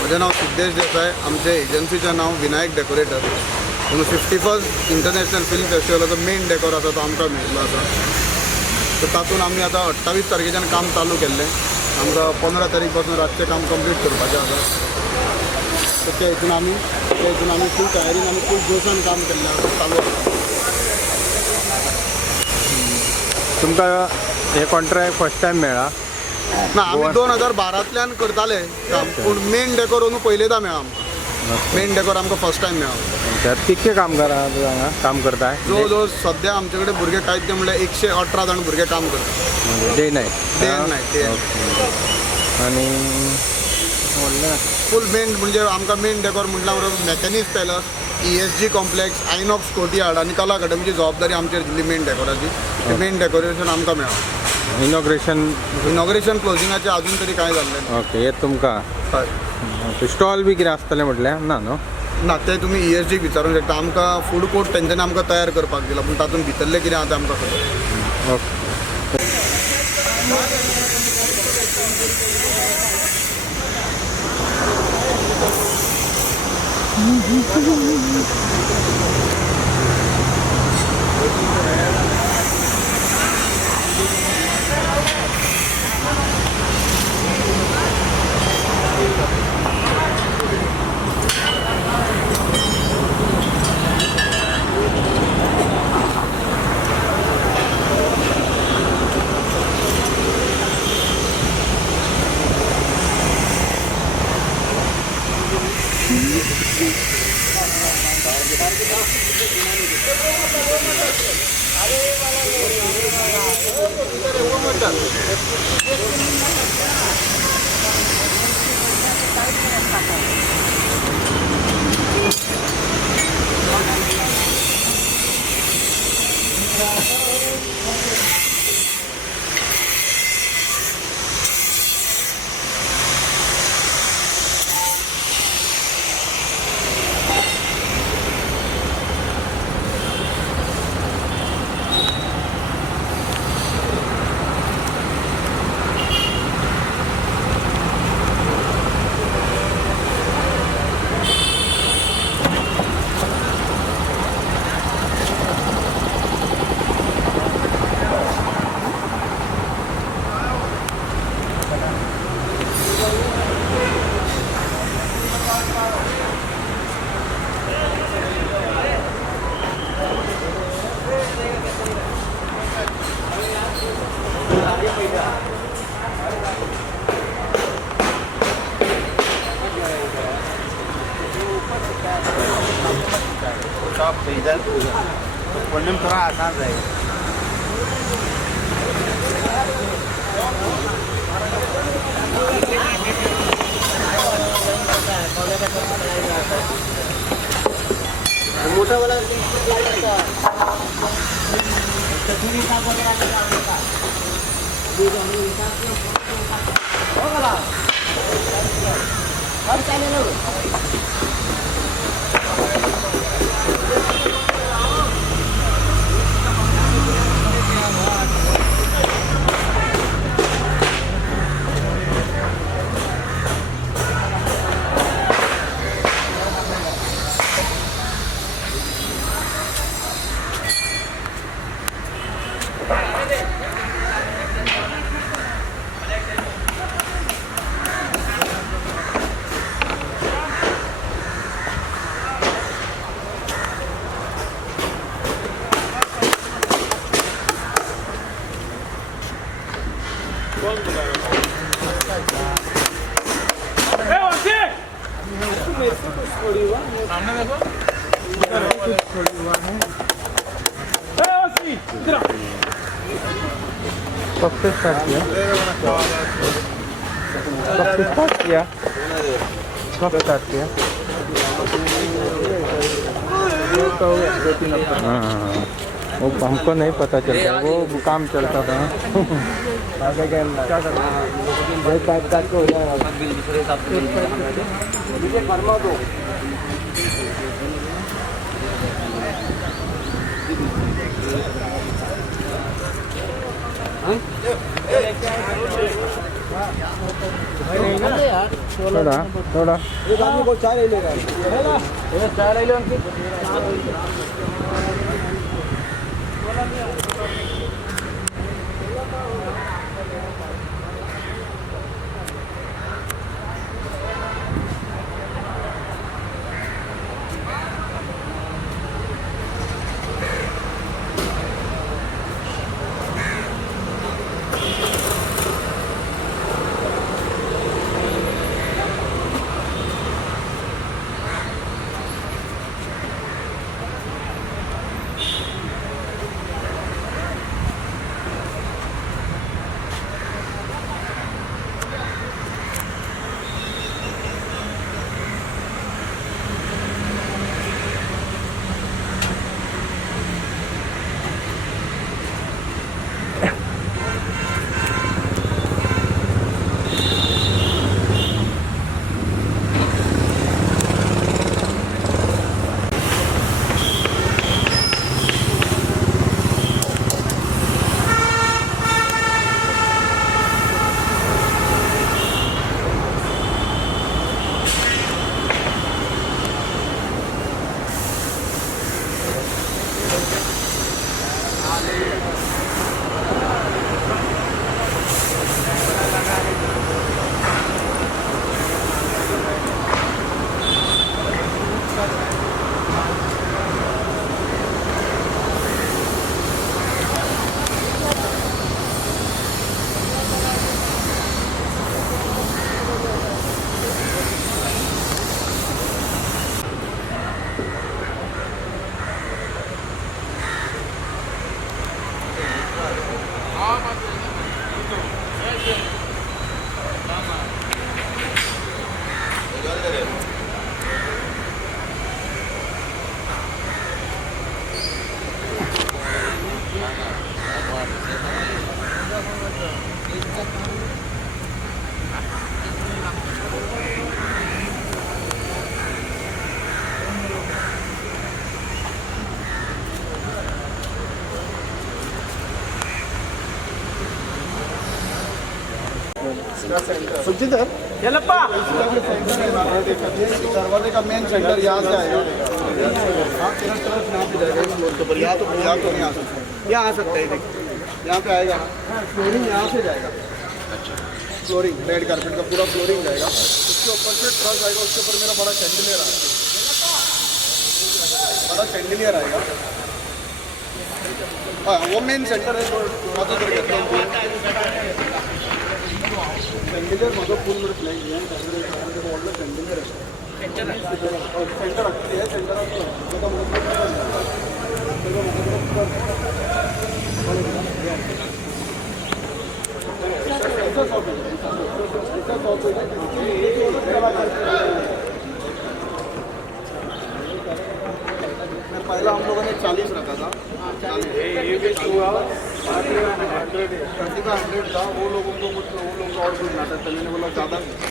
माझे नाव सिद्धेश देसाई, आमच्या एजन्सीचं नाव विनायक डेकोरेटर. म्हणून 51st इंटरनॅशनल फिल्म फेस्टिवलाचो मेन डेकोर आसा तो आमकां मेळिल्लो आसा. तर तातूंत आमी आतां 28 तारखेच्यान काम चालू केल्लें. आमकां 15 तारीख पासून रातचें काम कंप्लीट करपाचें आसा. तर त्या हितून आमी फूल तयारीन आमी फूल जोशान काम केल्लें आसा, चालू आसा. तुमकां हे कॉन्ट्रॅक्ट फर्स्ट टायम मेळ्ळा? ना, आमी 2012तल्यान करताले काम, पूण मेन डेकोर अंदू पयलेंदा मेळ्ळा आमकां. मेन डेकोर आमकां फर्स्ट टायम मेळ्ळा. कितके कामगार हांगा काम करताय? जवळ जवळ सद्या आमचे कडेन भुरगे कांयच म्हणल्यार 118 जाण भुरगे काम करतात. डे नायट आनी फूल मेन म्हणजे आमकां मेन डेकोर म्हटल्या बरोबर Maquinez palace, ESG complex, INOX courtyard आनी कला अकादमीची जबाबदारी आमचेर दिल्ली मेन डेकोराची. मेन डेकोरेशन आमकां मेळ्ळा. इनॉग्रेशन क्लोजिंगाचें अजून तरी कांय जाल्लें ना. ओके, हे तुमकां हय. स्टॉल बी कितें आसतलें म्हटल्यार ना न्हू? ना, ते तुमी ESG विचारूंक शकता. आमकां फूड कोर्ट तेंच्यांनी आमकां तयार करपाक दिला, पूण तातूंत भितरलें कितें आसा तें आमकां खबर. ओके. पढ़ने में थोड़ा आसान रहेगा. मोटा वाला कब से स्टार्ट किया? हाँ. वो हमको नहीं पता चलता, वो काम चलता था। आगे क्या करना है? वही पाइप काट के हो जाएगा। फरमा दो। थोड़ा थोड़ा एक आदमी को चाय ले लेगा। चाय ले लो उनकी। सुचित है दरवाजे का मेन सेंटर यहाँ से आएगा। हाँ किरण तरफ यहाँ पे जाएगा इस फ्लोर के ऊपर। यहाँ तो नहीं आ सकता, यहाँ आ सकता है। देखिए यहाँ पे आएगा फ्लोरिंग, यहाँ से जाएगा। फ्लोरिंग रेड कारपेट का पूरा फ्लोरिंग जाएगा। उसके ऊपर से ट्रस आएगा, उसके ऊपर मेरा बड़ा शैंडिलियर आएगा। बड़ा शैंडिलियर आएगा। हाँ वो मेन सेंटर है जो माझं जर घेतलं सेंडिलियर माझं फुल मध्ये फ्लॅग आहे। सेंडिलियर आहे सेंटर ॲक्च्युली आहे सेंटर पहला हम लोगों ने 40 रखा था। 100 था वो लोगों को और कुछ नाटक था। मैंने बोला ज़्यादा